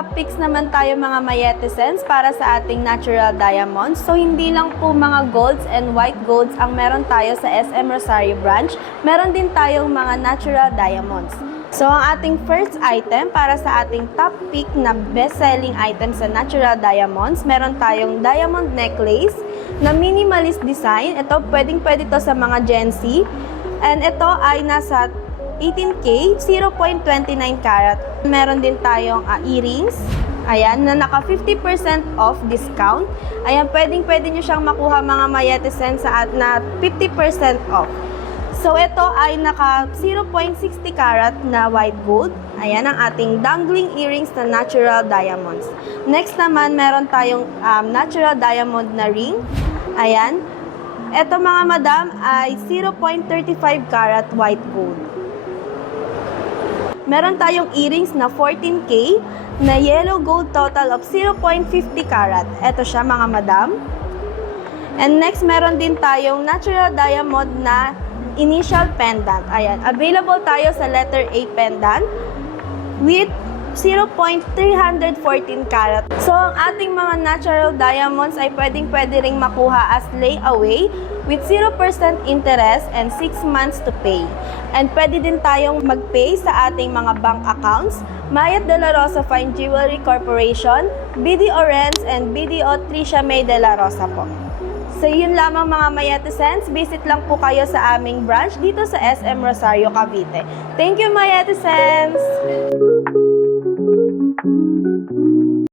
top picks naman tayo mga Mayetisens para sa ating natural diamonds. So hindi lang po mga golds and white golds ang meron tayo sa SM Rosario branch. Meron din tayong mga natural diamonds. So ang ating first item para sa ating top pick na best-selling item sa natural diamonds, meron tayong diamond necklace na minimalist design. Ito pwedeng-pwede to sa mga Gen Z. And ito ay nasa 18K, 0.29 karat. Meron din tayong earrings, ayan, na naka 50% off discount. Ayan, pwedeng-pwede nyo siyang makuha mga Mayetisens sa at na 50% off. So, ito ay naka 0.60 karat na white gold. Ayan, ang ating dangling earrings na natural diamonds. Next naman, meron tayong natural diamond na ring. Ayan. Ito mga madam ay 0.35 karat white gold. Meron tayong earrings na 14K na yellow gold total of 0.50 karat. Ito siya mga madam. And next, meron din tayong natural diamond na initial pendant. Ayan, available tayo sa letter A pendant with 0.314 karat. So, ang ating mga natural diamonds ay pwedeng-pwede ring makuha as layaway with 0% interest and 6 months to pay. And pwede din tayong mag-pay sa ating mga bank accounts, Mayat De La Rosa Fine Jewelry Corporation, BDO Renz, and BDO Tricia May De La Rosa po. So, yun lamang mga Mayetisens. Visit lang po kayo sa aming branch dito sa SM Rosario, Cavite. Thank you, Mayetisens!